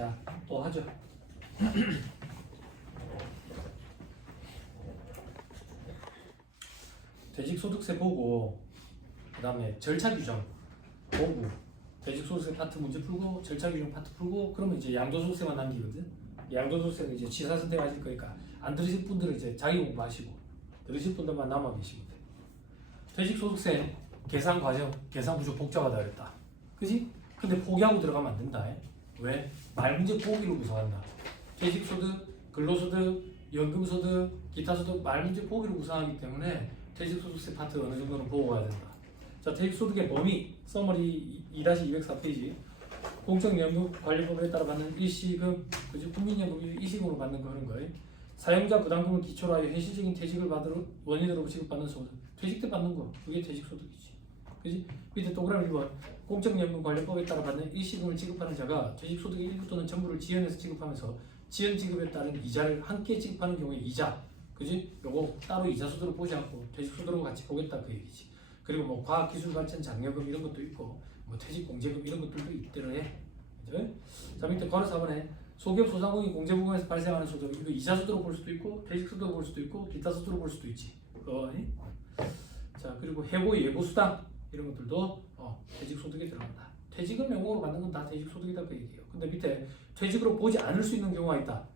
자, 또 하죠. 퇴직소득세 보고 그 다음에 절차 규정 보고 퇴직소득세 파트 문제 풀고 절차 규정 파트 풀고 그러면 이제 양도소득세만 남기거든. 양도소득세는 이제 취사선택 하실 거니까 안 들으실 분들은 이제 자기 공부하시고 들으실 분들만 남아 계시면 돼. 퇴직소득세 계산 과정, 계산 구조 복잡하다 그랬다. 그지? 근데 포기하고 들어가면 안 된다. 왜? 말문제 포기로 구성한다. 퇴직소득, 근로소득, 연금소득, 기타소득 말문제 포기로 구성하기 때문에 퇴직소득세 파트 어느 정도는 보고 가야 된다. 자, 퇴직소득의 범위, 서머리 2-204페이지. 공적연금관리법에 따라 받는 일시금, 그지? 국민연금 일시금으로 받는 그런 거예요. 사용자 부담금을 기초로 하여 현실적인 퇴직을 받으러 원인으로 지급받는 소득. 퇴직 때 받는 거, 그게 퇴직소득이지. 그지? 밑에 동그라미 1번. 공적연금관리법에 따라 받는 일시금을 지급하는 자가 퇴직소득의 일부 또는 전부를 지연해서 지급하면서 지연 지급에 따른 이자를 함께 지급하는 경우에 이자, 그지? 요거 따로 이자소득으로 보지 않고 퇴직소득으로 같이 보겠다 그 얘기지. 그리고 뭐 과학기술발전 장려금 이런 것도 있고 뭐 퇴직공제금 이런 것들도 있대로 해. 그죠? 자, 밑에 괄호 4번에 소기업 소상공인 공제부금에서 발생하는 소득, 이거 이자소득으로 볼 수도 있고 퇴직소득으로 볼 수도 있고 기타소득으로 볼 수도 있지. 자, 그리고 해고 예고수당 이런 것들도 퇴직소득에 들어간다. 퇴직을 명목으로 받는 건 다 퇴직소득이다 그 얘기예요. 근데 밑에 퇴직으로 보지 않을 수 있는 경우가 있다.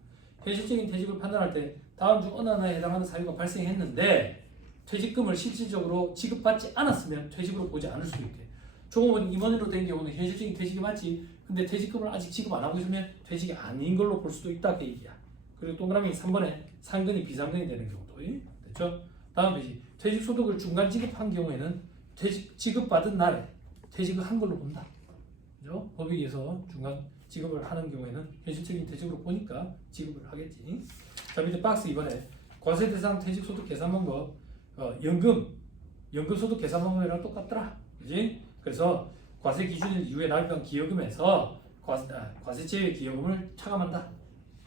현실적인 퇴직을 판단할 때 다음 중 어느 하나에 해당하는 사유가 발생했는데 퇴직금을 실질적으로 지급받지 않았으면 퇴직으로 보지 않을 수도 있대. 종업원 임원으로 된 경우는 현실적인 퇴직이 맞지. 근데 퇴직금을 아직 지급 안 하고 있으면 퇴직이 아닌 걸로 볼 수도 있다 그 얘기야. 그리고 동그라미 3번에 상근이 비상근이 되는 경우도 됐죠? 다음 페이지. 퇴직소득을 중간 지급한 경우에는 퇴직 지급받은 날에 퇴직을 한 걸로 본다. 그죠? 법에 의해서 중간 지급을 하는 경우에는 현실적인 퇴직으로 보니까 지급을 하겠지. 자, 밑에 박스 2번에 과세 대상 퇴직소득 계산 방법, 연금소득 계산 방법이랑 똑같더라. 그지? 그래서 과세 기준일 이후에 납입한 기여금에서 과세 제외 기여금을 차감한다.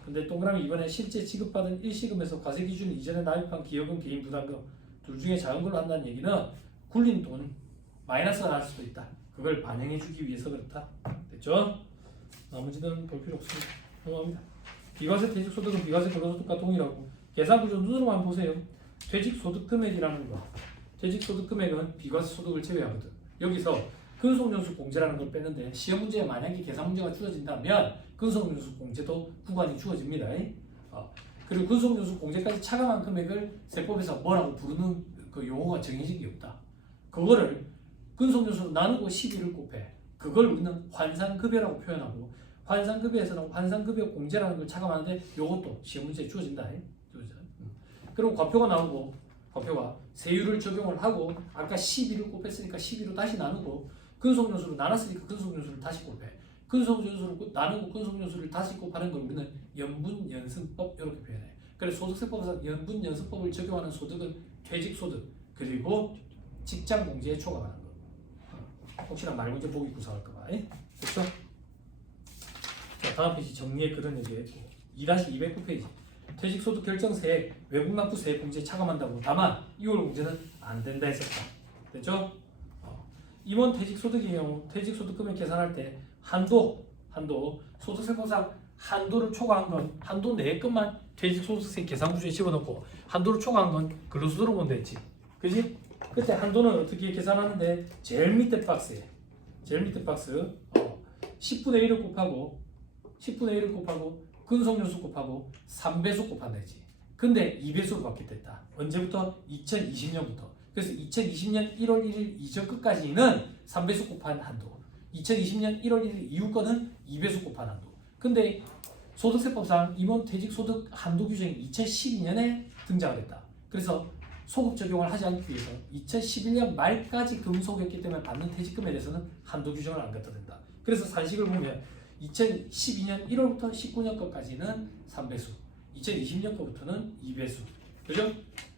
근데 동그라미 2번에 실제 지급받은 일시금에서 과세 기준 이전에 납입한 기여금, 개인 부담금 둘 중에 작은 걸로 한다는 얘기는 굴린 돈 마이너스가 날 수도 있다. 그걸 반영해주기 위해서 그렇다. 됐죠? 나머지는 볼 필요 없습니다. 넘어갑니다. 비과세 퇴직소득은 비과세 근로소득과 동일하고 계산 구조 눈으로만 보세요. 퇴직소득 금액이라는 거. 퇴직소득 금액은 비과세 소득을 제외하거든. 여기서 근속연수 공제라는 걸 빼는데 시험 문제에 만약에 계산 문제가 주어진다면 근속연수 공제도 구간이 주어집니다. 그리고 근속연수 공제까지 차감한 금액을 세법에서 뭐라고 부르는 그 용어가 정해진 게 없다. 그거를 근속연수로 나누고 12를 곱해. 그걸 우리는 환산급여라고 표현하고 환산급여에서는 환산급여 공제라는 걸 차감하는데 이것도 시험 문제에 주어진다. 그리고 과표가 나오고 과표가 세율을 적용을 하고 아까 12를 곱했으니까 12로 다시 나누고 근속연수로 나눴으니까 근속연수를 다시 곱해. 근속연수를 나누고 근속연수를 다시 곱하는 걸 우리는 연분연승법 이렇게 표현해. 그래서 소득세법에서 연분연승법을 적용하는 소득은 퇴직소득 그리고 직장공제에 초과하는 거. 혹시나 말문제 보기 구성할까봐. 됐죠? 자, 다음 페이지 정리의 그런 얘기했고 2-209페이지 퇴직소득 결정세액 외국납부세액 공제에 차감한다고. 다만 2월 공제는 안 된다 했었다. 됐죠? 임원 퇴직소득의 경우 퇴직소득금액 계산할 때 한도 소득세법상 한도를 초과한 건 한도 내 것만 퇴직소득세 계산구조에 집어넣고 한도를 초과한 건 근로소득으로 본다 했지. 그지? 그때 한도는 어떻게 계산하는데 제일 밑에 박스 10분의 1을 곱하고 근속연수 곱하고 3배속 곱한다 했지. 근데 2배속으로 받게 됐다. 언제부터? 2020년부터. 그래서 2020년 1월 1일 이전 끝까지는 3배속 곱한 한도, 2020년 1월 1일 이후 거는 2배속 곱한 한도. 근데 소득세법상 임원 퇴직소득 한도 규정이 2012년에 등장을 했다. 그래서 소급 적용을 하지 않기 위해서 2011년 말까지 금속이었기 때문에 받는 퇴직금에 대해서는 한도 규정을 안 갖다 댄다. 그래서 산식을 보면 2012년 1월부터 19년 것까지는 3배수, 2020년 거부터는 2배수. 그죠?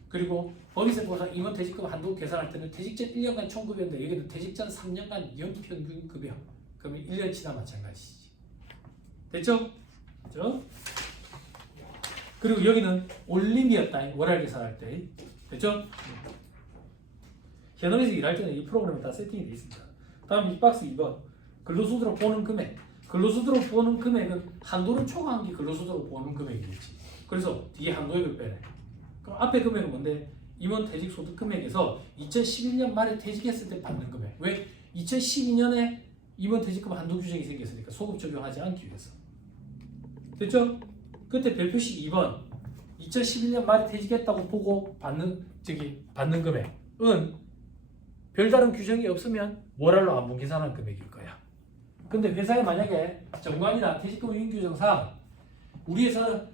그리고 법인세법상 임원 퇴직금 한도 계산할 때는 퇴직 전 1년간 총급여인데 여기는 퇴직 전 3년간 연평균 급여. 그러면 1년치나 마찬가지지. 됐죠? 그죠? 그리고 여기는 올림이었다. 월할 계산할 때. 됐죠? 현업에서 일할 때는 이 프로그램은 다 세팅이 되어 있습니다. 다음 이 박스 2번 근로소득으로 보는 금액. 근로소득으로 보는 금액은 한도를 초과한 게 근로소득으로 보는 금액이겠지. 그래서 뒤에 한도액을 빼래. 그럼 앞에 금액은 뭔데? 임원 퇴직소득 금액에서 2011년 말에 퇴직했을 때 받는 금액. 왜? 2012년에 임원 퇴직금 한도 규정이 생겼으니까 소급 적용하지 않기 위해서. 됐죠? 그때 별표시 2번 2011년 말에 퇴직했다고 보고 받는 금액은 별다른 규정이 없으면 모랄로 안분 계산한 금액일 거야. 근데 회사에 만약에 정관이나 퇴직금 유인 규정상 우리 회사는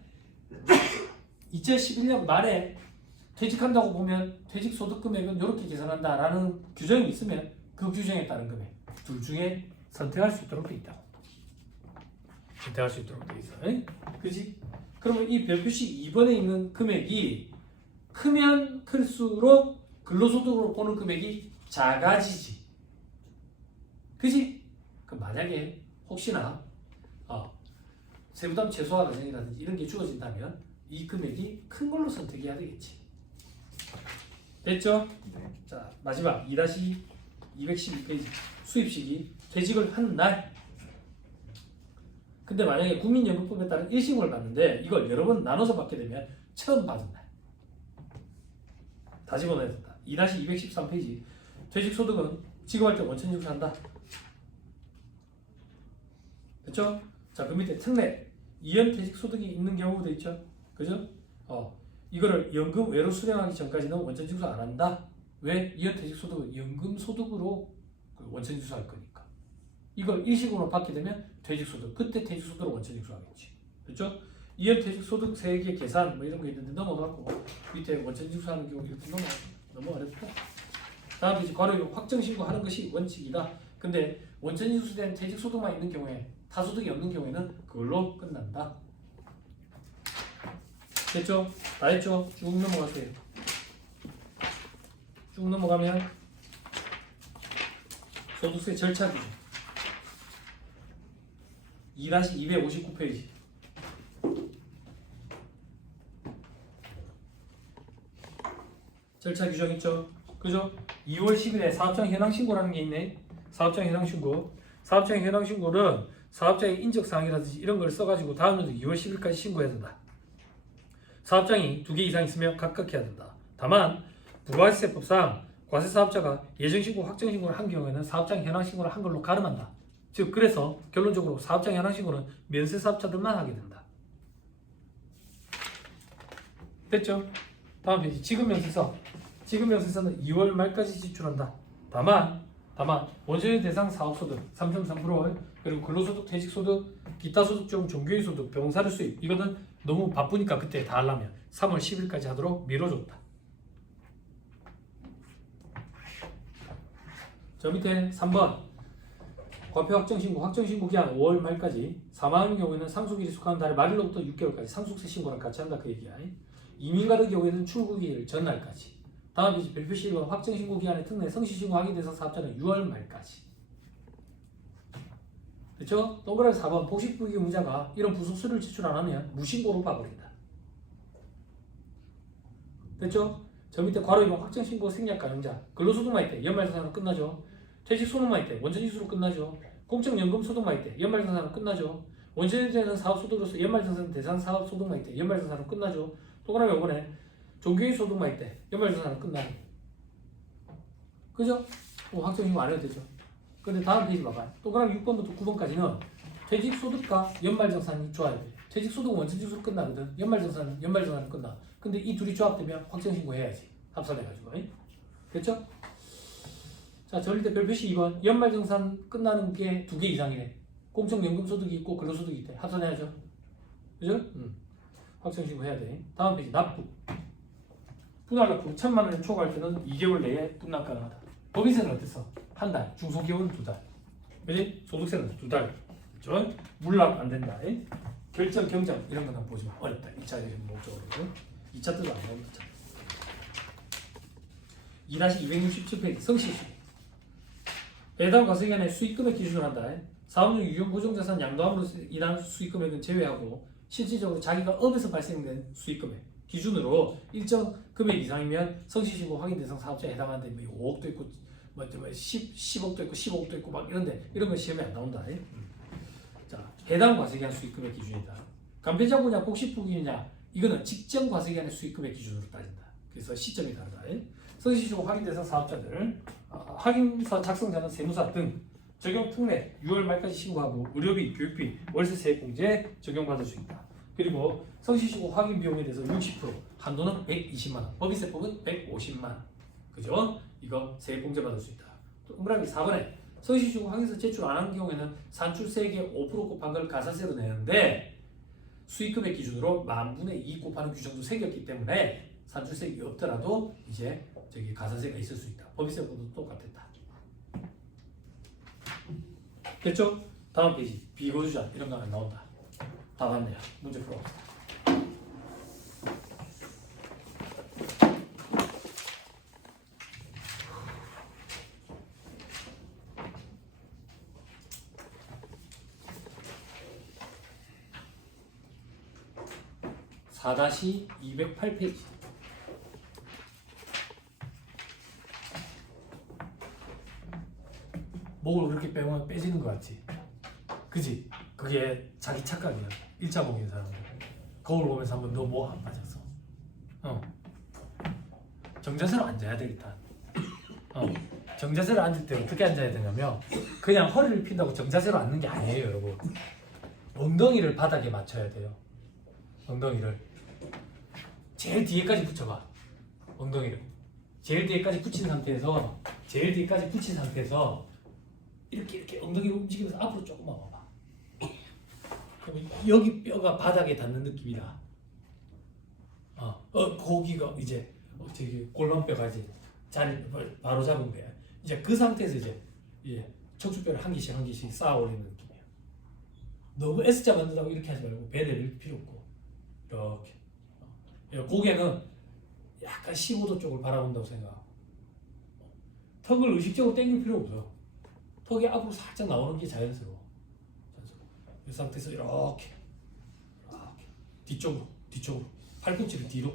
2011년 말에 퇴직한다고 보면 퇴직소득 금액은 이렇게 계산한다라는 규정이 있으면 그 규정에 따른 금액 둘 중에 선택할 수 있도록 돼 있다고. 선택할 수 있도록 돼 있어. 그지? 그러면 이 별표시 2번에 있는 금액이 크면 클수록 근로소득으로 보는 금액이 작아지지. 그지? 그럼 만약에 혹시나 세부담 최소화 과정이라든지 이런 게 주어진다면 이 금액이 큰 걸로 선택해야 되겠지. 됐죠? 네. 자, 마지막 2-212페이지 수입시기 퇴직을 한 날. 근데 만약에 국민연금법에 따른 일시금을 받는데 이걸 여러 번 나눠서 받게 되면 처음 받은 날. 다시 보내야 된다. 2-213페이지 퇴직소득은 지급할 때 원천징수한다. 됐죠? 자, 그 밑에 특례 이연 퇴직소득이 있는 경우도 있죠. 그죠? 이거를 연금 외로 수령하기 전까지는 원천징수 안 한다. 왜? 이연 퇴직소득은 연금소득으로 원천징수할 거니까. 이걸 일시금으로 받게 되면 퇴직소득, 그때 퇴직소득으로 원천징수하겠지. 됐죠? 이연 퇴직소득 세액의 계산 뭐 이런 거 있는데 넘어가고 밑에 원천징수하는 경우 이렇게 너무 어렵다. 다음 이제 과로 확정신고하는 것이 원칙이다. 근데 원천징수된 퇴직소득만 있는 경우에 타소득이 없는 경우에는 그걸로 끝난다. 됐죠? 다 했죠? 쭉 넘어가세요. 쭉 넘어가면 소득세 절차 규정 2-259페이지 절차 규정 있죠? 그죠? 2월 10일에 사업장 현황 신고라는 게 있네. 사업장 현황 신고. 사업장 현황 신고는 사업장의 인적사항이라든지 이런 걸 써가지고 다음 연도 2월 10일까지 신고해야 된다. 사업장이 2개 이상 있으면 각각 해야 된다. 다만 부가세법상 과세사업자가 예정신고, 확정신고를 한 경우에는 사업장 현황신고를 한 걸로 가름한다. 즉 그래서 결론적으로 사업장 현황신고는 면세사업자들만 하게 된다. 됐죠? 다음 페이지 지급면세서. 지급면세서는 2월 말까지 지출한다. 다만 원천의 대상 사업소득 3.3% 그리고 근로소득, 퇴직소득, 기타소득 중 종교인 소득, 병사료 수입 이거는 너무 바쁘니까 그때 다 하려면 3월 10일까지 하도록 미뤄줬다. 저 밑에 3번 과표 확정신고 기한 5월 말까지 사망의 경우에는 상속일이 속하는 달의 말일로부터 6개월까지 상속세 신고랑 같이 한다 그 얘기야. 이민가의 경우에는 출국일 전날까지. 다음 페이지 별표시 1번 확정신고 기한의 특례 성실신고 확인 대상 사업자는 6월 말까지. 됐죠? 동그라미 4번 복식부기 의무자가 이런 부속수를 제출 안 하면 무신고로 봐버린다. 됐죠? 저 밑에 괄호 2번 확정신고 생략 가능자 근로소득만 있대 연말정산으로 끝나죠. 퇴직소득만 있대 원천징수로 끝나죠. 공적연금소득만 있대 연말정산으로 끝나죠. 원천징수되는 사업소득으로서 연말정산 대상 사업소득만 있대 연말정산으로 끝나죠. 동그라미 5번에 종교인 소득만 있대 연말정산으로 끝나요. 그죠? 확정신고 안 해도 되죠. 근데 다음 페이지 봐봐요. 동그라미 6번부터 9번까지는 퇴직소득과 연말정산이 조합이 돼. 퇴직소득은 원천징수로 끝나거든. 연말정산은 끝나. 근데 이 둘이 조합되면 확정신고 해야지. 합산해가지고. 됐죠? 자, 전리대 별표시 2번. 연말정산 끝나는 게 2개 이상이래. 공적연금소득이 있고 근로소득이 있대. 합산해야죠. 그죠? 확정신고 해야 돼. 다음 페이지 납부. 분할납부 1,000만 원을 초과할 때는 2개월 내에 분납 가능하다. 법인세는 어땠어? 한 달, 중소기업은 2달. 그지? 소득세는 2달. 그죠? 물납 안 된다. 결정, 경정 이런 거는 보지 마. 어렵다. 2차 목적으로. 2차 뜻도 안 나옵니다. 2-267페이지 성실수익. 배당 과세기간에 수익금액 기준으로 한다. 사업용 유용 고정자산 양도함으로 인한 수익금액은 제외하고 실질적으로 자기가 업에서 발생된 수익금액 기준으로 일정 금액 이상이면 성실신고 확인 대상 사업자에 해당하는데 뭐 5억도 있고 뭐 10억도 있고 15억도 있고 막 이런데 이런 건 시험에 안 나온다. 자, 해당 과세기한 수익금의 기준이다. 간편자구냐 복식부기냐 이거는 직전 과세기한의 수익금의 기준으로 따진다. 그래서 시점이 다르다. 성실시효 확인 대상 사업자들, 확인서 작성자는 세무사 등 적용 특례 6월 말까지 신고하고 의료비, 교육비, 월세 세액 공제 적용받을 수 있다. 그리고 성실시효 확인 비용에 대해서 60% 한도는 120만 원, 법인세법은 150만 원. 그죠? 이거 세액 공제 받을 수 있다. 동그라미 4번에 성실시효 확인서 제출 안 한 경우에는 산출세액의 5% 곱한 걸 가산세로 내는데 수익금의 기준으로 만분의 2 곱하는 규정도 생겼기 때문에 산출세액이 없더라도 이제 저기 가산세가 있을 수 있다. 법인세법도 똑같았다. 됐죠? 다음 페이지 비거주자 이런 거 안 나온다. 다 봤네요. 문제 풀어봅시다. 다시 208페이지. 목을 그렇게 빼면 빼지는 것 같지? 그지? 그게 자기 착각이야. 1차 목인 사람들. 거울 보면서 한번 너 뭐 안 빠졌어? 정자세로 앉아야 되겠다. 정자세로 앉을 때 어떻게 앉아야 되냐면 그냥 허리를 핀다고 정자세로 앉는 게 아니에요, 여러분. 엉덩이를 바닥에 맞춰야 돼요. 엉덩이를 제일 뒤에까지 붙여봐. 엉덩이를 제일 뒤에까지 붙인 상태에서 이렇게 엉덩이를 움직이면서 앞으로 조금만 와봐. 그럼 여기 뼈가 바닥에 닿는 느낌이다. 거기가 이제 저기 골반뼈가 이제 자리 바로 잡은 거야. 이제 그 상태에서 이제 척추뼈를 한 개씩 쌓아 올리는 느낌이야. 너무 S자 만든다고 이렇게 하지 말고 배 내릴 필요 없고 이렇게. 고개는 약간 15도 쪽을 바라본다고 생각하고 턱을 의식적으로 당길 필요 없어요. 턱이 앞으로 살짝 나오는 게 자연스러워. 이 상태에서 이렇게 뒤쪽으로 팔꿈치를 뒤로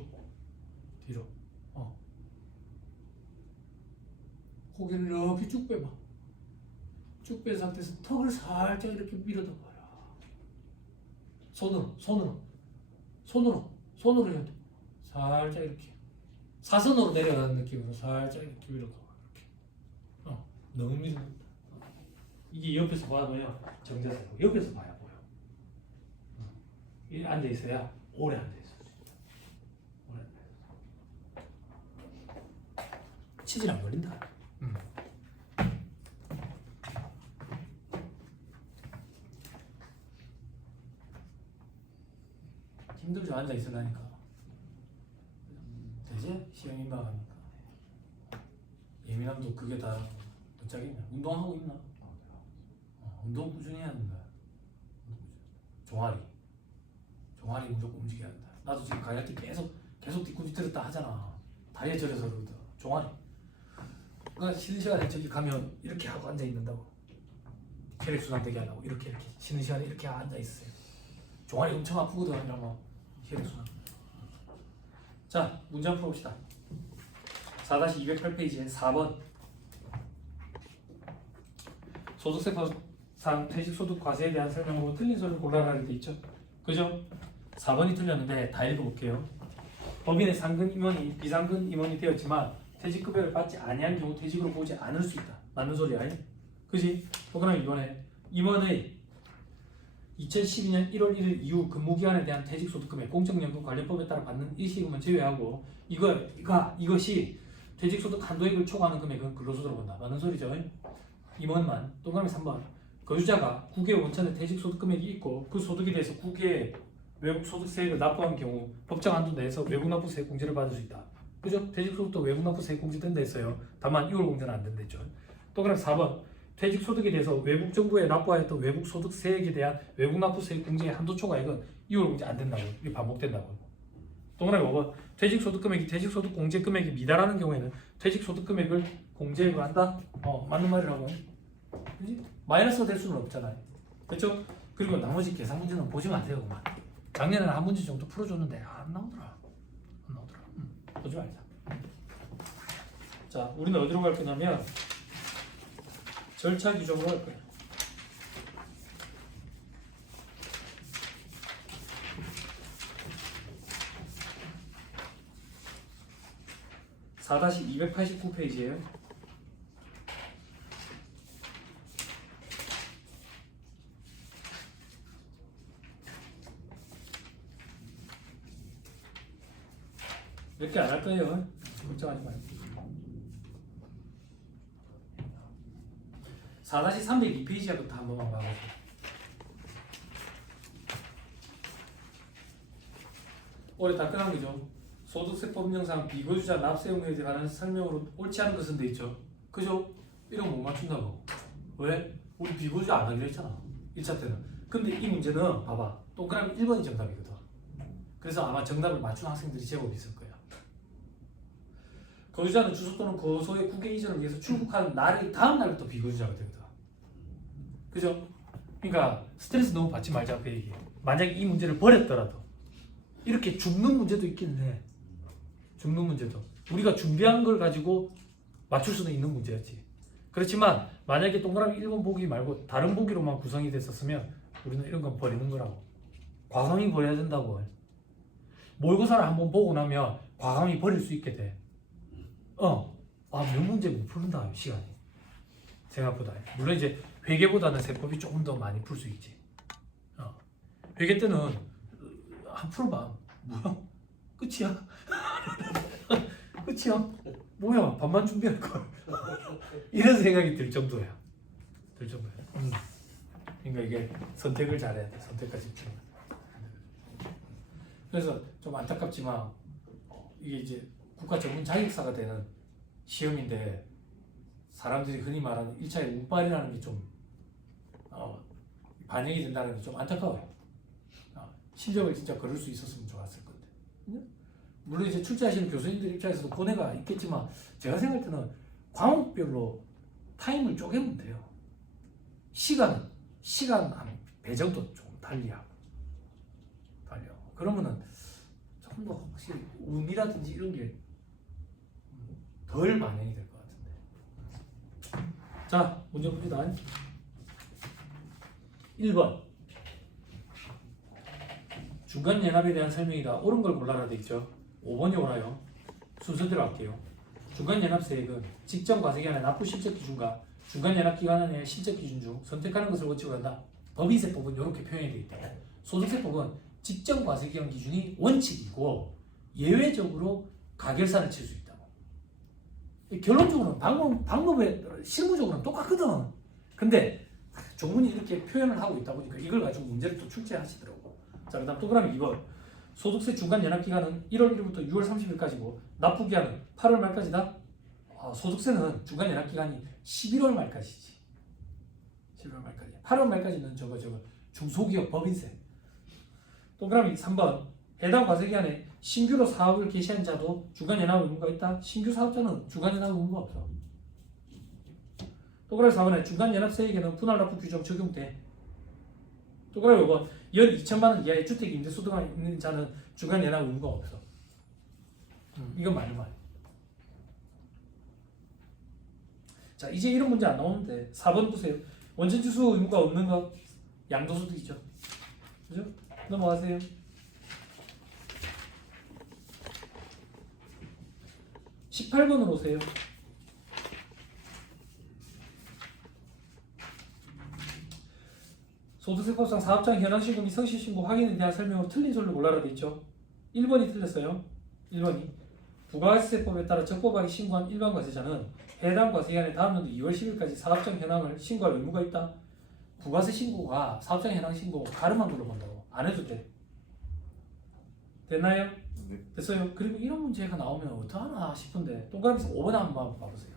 고개를 이렇게 쭉 빼봐. 쭉 뺀 상태에서 턱을 살짝 이렇게 밀어다 봐라. 손으로 해야 돼. 살짝 이렇게 사선으로 내려가는 느낌으로 살짝 이렇게 밀어가. 이렇게. 너무 밀어. 이게 옆에서 봐도요 정자세고 옆에서 봐야 보여. 이 앉아 있어야 오래 앉아 있어. 오래 앉아 있어. 치질 안 걸린다. 힘들죠 앉아 있으라니까. 되지? 시험 임박하니까. 예민함도 그게 다 어쩌겠냐. 운동하고 있나? 운동 꾸준히 해야 된다. 종아리 무조건 움직여야 된다. 나도 지금 가야할 때 계속 뒤꿈치 들었다 하잖아. 다리에 절여서 그러거든. 종아리. 그러니까 쉬는 시간에 저기 가면 이렇게 하고 앉아 있는다고. 혈액순환 되게 하려고 이렇게 쉬는 시간에 이렇게 앉아 있어요. 종아리 엄청 아프거든. 이러면 혈액순환. 자, 문제 한번 풀어봅시다. 4-208페이지에 4번 소득세법상 퇴직소득 과세에 대한 설명으로 틀린 소리를 골라라는 데 있죠. 그죠? 4번이 틀렸는데 다 읽어볼게요. 법인의 상근 임원이 비상근 임원이 되었지만 퇴직급여를 받지 아니한 경우 퇴직으로 보지 않을 수 있다. 맞는 소리야. 그지? 그럼 이번에 임원의 2012년 1월 1일 이후 근무기간에 대한 퇴직소득금의 공적연금 관련법에 따라 받는 일시금은 제외하고 이것이 퇴직소득 한도액을 초과하는 금액은 근로소득으로 본다. 맞는 소리죠? 임원만. 동그라미 3번 거주자가 국외 원천의 퇴직소득금액이 있고 그 소득에 대해서 국외 외국 소득세액을 납부한 경우 법정 한도 내에서 외국 납부세액 공제를 받을 수 있다. 그죠? 퇴직소득도 외국 납부세액 공제된다 했어요. 다만 6월 공제는 안 된다 했죠. 동그라미 4번 퇴직소득에 대해서 외국 정부에 납부하였던 외국 소득세액에 대한 외국 납부세액 공제의 한도 초과액은 6월 공제 안 된다고. 이게 반복된다고. 동그라미 5번 퇴직소득금액이 퇴직소득 공제금액이 미달하는 경우에는 퇴직소득금액을 공제를 한다? 맞는 말이라고. 그지? 마이너스가 될 수는 없잖아요. 그렇죠? 그리고 나머지 계산 문제는 보지 마세요. 그만. 작년에는 한 문제 정도 풀어줬는데 안 나오더라. 보지 말자. 자, 우리는 어디로 갈 거냐면 절차 규정으로 할 거예요. 4-289페이지에요. 몇 개 안 할 거예요. 걱정하지 말고. 4-302페이지부터 한 번만 봐보세요. 올해 다 끝난 거죠. 소득세법령상 비거주자 납세용에 관한 설명으로 옳지 않은 것은 돼 있죠. 그죠? 이런 거 못 맞춘다고. 왜? 우리 비거주자 안 하기로 했잖아. 1차 때는. 근데 이 문제는 봐봐. 동그라미 1번이 정답이거든. 그래서 아마 정답을 맞춘 학생들이 제법 있을 거야. 거주자는 주소 또는 거소의 국외 이전을 위해서 출국한 날의 다음 날부터 비거주자가 되거든. 그죠? 그러니까 스트레스 너무 받지 말자 그 얘기예요. 만약에 이 문제를 버렸더라도 이렇게 죽는 문제도 있긴 해. 죽는 문제도 우리가 준비한 걸 가지고 맞출 수는 있는 문제였지. 그렇지만 만약에 동그라미 1번 보기 말고 다른 보기로만 구성이 됐었으면 우리는 이런 건 버리는 거라고. 과감히 버려야 된다고. 모의고사를 한번 보고 나면 과감히 버릴 수 있게 돼. 몇 문제 못 푸는다 시간이 생각보다. 물론 이제 회계보다는 세법이 조금 더 많이 풀 수 있지. 회계 때는 한 풀어봐. 뭐야? 끝이야? 끝이야? 뭐야? 반만 준비할 걸. 이런 생각이 들 정도야. 그러니까 이게 선택을 잘해야 돼. 선택과 집중. 그래서 좀 안타깝지만 이게 이제 국가 전문 자격사가 되는 시험인데 사람들이 흔히 말하는 1차의 운빨이라는 게 좀 반영이 된다는 게 좀 안타까워요. 실력을 진짜 걸을 수 있었으면 좋았을 건데. 물론 이제 출제하시는 교수님들 입장에서도 고뇌가 있겠지만 제가 생각할 때는 과목별로 타임을 쪼개면 돼요. 시간 한 배정도 좀 달리하고. 그러면은 조금 더 확실히 운이라든지 이런 게 덜 반영이 될 것 같은데. 자, 문제 봅시다. 1번 중간 연합에 대한 설명이다. 옳은 걸 골라라 돼 있죠. 5번이 오나요? 순서대로 할게요. 중간 연합 세액은 직전 과세기간의 납부 실적 기준과 중간 연합 기간의 실적 기준 중 선택하는 것을 원칙으로 한다. 법인세법은 이렇게 표현이 돼 있다. 소득세법은 직전 과세기간 기준이 원칙이고 예외적으로 가결사를 칠 수 있다고. 결론적으로는 방법에 실무적으로는 똑같거든. 근데 조문이 이렇게 표현을 하고 있다 보니까 이걸 가지고 문제를 또 출제하시더라고. 자, 그다음 동그라미 2번. 소득세 중간 연합 기간은 1월 1일부터 6월 30일까지고 납부 기한은 8월 말까지다. 소득세는 중간 연합 기간이 11월 말까지지. 11월 말까지. 8월 말까지는 저거 중소기업 법인세. 동그라미 3번. 해당 과세기간에 신규로 사업을 개시한 자도 중간 연합 의무가 있다. 신규 사업자는 중간 연합 의무가 없어. 동그라미 4번에 중간 연합 세액에는 분할 납부 규정 적용돼. 동그라미 5번. 연 2천만 원 이하의 주택 임대 소득가 있는 자는 중간 연합 의무가 없어. 이건 맞는 말. 자, 이제 이런 문제 안 나오는데 4번 보세요. 원천 지수 의무가 없는 것 양도소득이죠. 그죠? 넘어가세요. 18번으로 오세요. 소득세법상 사업장 현황신고 및 성실신고 확인에 대한 설명으로 틀린 소리를 골라라 돼 있죠. 1번이 틀렸어요. 1번이 부가세법에 따라 적법하게 신고한 일반 과세자는 해당 과세기간의 다음 연도 2월 10일까지 사업장 현황을 신고할 의무가 있다. 부가세 신고가 사업장 현황 신고 가름한 걸로 본다고. 안 해도 돼. 됐나요? 네. 됐어요. 그리고 이런 문제가 나오면 어떡하나 싶은데 동그라미에서 5번 한번 봐보세요.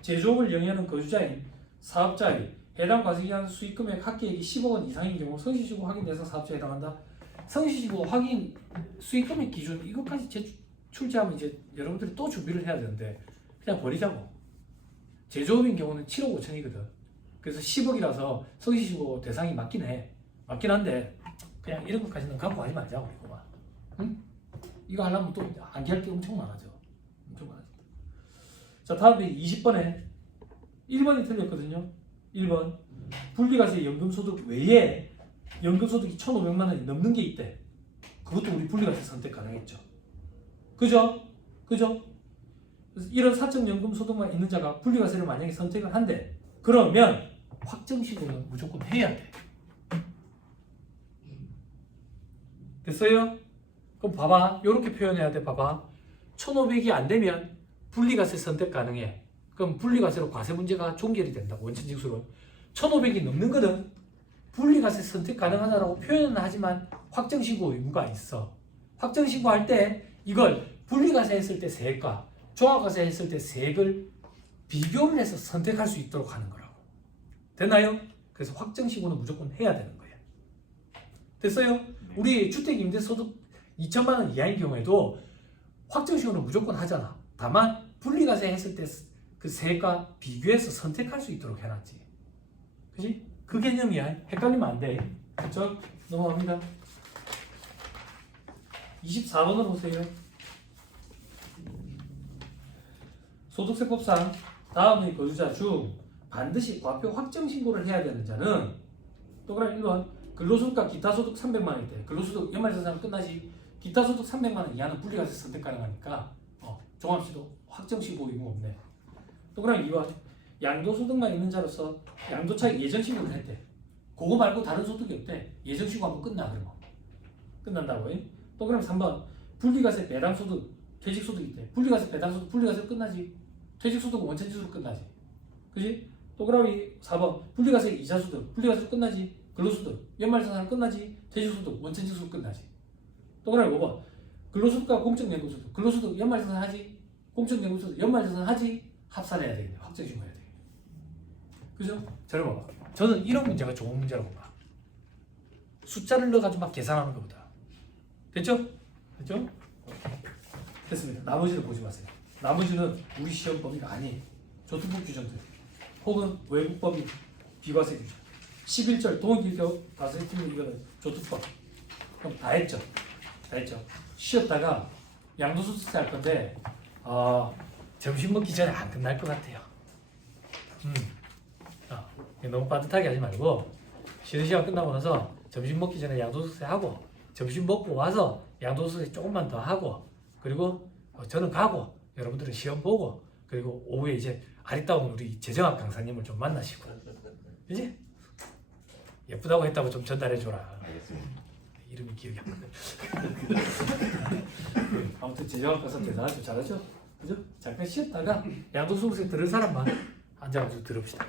제조업을 영위하는 거주자인 사업자의 해당 과세기간 수익금액 합계액이 10억 원 이상인 경우 성실신고 확인 대상 사업자에 해당한다. 성실신고 확인 수익금액 기준 이것까지 출제하면 이제 여러분들이 또 준비를 해야 되는데 그냥 버리자고. 제조업인 경우는 7억 5천이거든. 그래서 10억이라서 성실신고 대상이 맞긴 한데 그냥 이런 것까지는 갖고 가지 말자고 이거만. 응? 이거 하려면 또 암기할 게 엄청 많아져. 자, 다음에 20번에 1번이 틀렸거든요. 1번 분리과세 연금소득 외에 연금소득이 1,500만 원이 넘는 게 있대. 그것도 우리 분리과세 선택 가능했죠. 그죠? 그래서 이런 사적연금 소득만 있는 자가 분리과세를 만약에 선택을 한대. 그러면 확정신고는 무조건 해야 돼. 됐어요? 그럼 봐봐. 이렇게 표현해야 돼. 봐봐. 1,500이 안 되면 분리과세 선택 가능해. 그럼 분리과세로 과세 문제가 종결이 된다고. 원천징수로. 1,500이 넘는 거는 분리과세 선택 가능하다라고 표현은 하지만 확정신고 의무가 있어. 확정신고할 때 이걸 분리과세 했을 때 세액과 종합과세 했을 때 세액을 비교를 해서 선택할 수 있도록 하는 거라고. 됐나요? 그래서 확정신고는 무조건 해야 되는 거예요. 됐어요? 우리 주택임대소득 2천만 원 이하인 경우에도 확정신고는 무조건 하잖아. 다만 분리과세 했을 때 그 세액과 비교해서 선택할 수 있도록 해놨지. 그지? 그 개념이야. 헷갈리면 안 돼. 그렇죠? 넘어갑니다. 24번으로 보세요. 소득세법상 다음의 거주자 중 반드시 과표 확정신고를 해야 되는 자는 동그라미 1번 근로소득과 기타소득 300만 원일 때 근로소득 연말정산은 끝나지 기타소득 300만 원 이하는 분리과세 선택 가능하니까 종합시도 확정신고 의무 없네. 동그라미 2번 양도소득만 있는 자로서 양도차익 예정신고를 했대. 그거 말고 다른 소득이 없대. 예정신고하면 끝나. 그러면 끝난다고. 동그라미 3번 분리과세 배당소득 퇴직소득이 있대. 분리과세 배당소득 분리과세 끝나지. 퇴직소득은 원천징수로 끝나지. 그지? 동그라미 4번 분리과세 이자소득 분리과세로 끝나지. 근로소득 연말정산은 끝나지. 퇴직소득 원천징수로 끝나지. 동그라미 5번 근로소득과 공적연금소득 근로소득 연말정산 하지. 공적연금소득 연말정산 하지. 합산해야 되겠네. 확정신고해야 되겠네. 그죠? 잘 봐봐. 저는 이런 문제가 좋은 문제라고 봐. 숫자를 넣어가지고 막 계산하는 것보다. 됐죠? 됐죠? 됐습니다. 나머지는 보지 마세요. 나머지는 우리 시험 범위가 아니에요. 조특법 규정들 혹은 외국 법인 비과세 규정 11절 동일기업 과세팀 이거는 조특법. 그럼 다 했죠? 다 했죠? 쉬었다가 양도소득세 할 건데 점심 먹기 전에 안 끝날 것 같아요. 너무 빠듯하게 하지 말고 쉬는 시간 끝나고 나서 점심 먹기 전에 양도소득세 하고 점심 먹고 와서 양도소득세 조금만 더 하고 그리고 저는 가고 여러분들은 시험 보고 그리고 오후에 이제 아리따운 우리 재정학 강사님을 좀 만나시고 이제 예쁘다고 했다고 좀 전달해 줘라. 알겠습니다. 이름이 기억이 안 나네. 아무튼 재정학 강사 대단하죠. 잘하죠? 그죠? 잠깐 쉬었다가 양도소득세 들을 사람만 앉아가지고 들읍시다.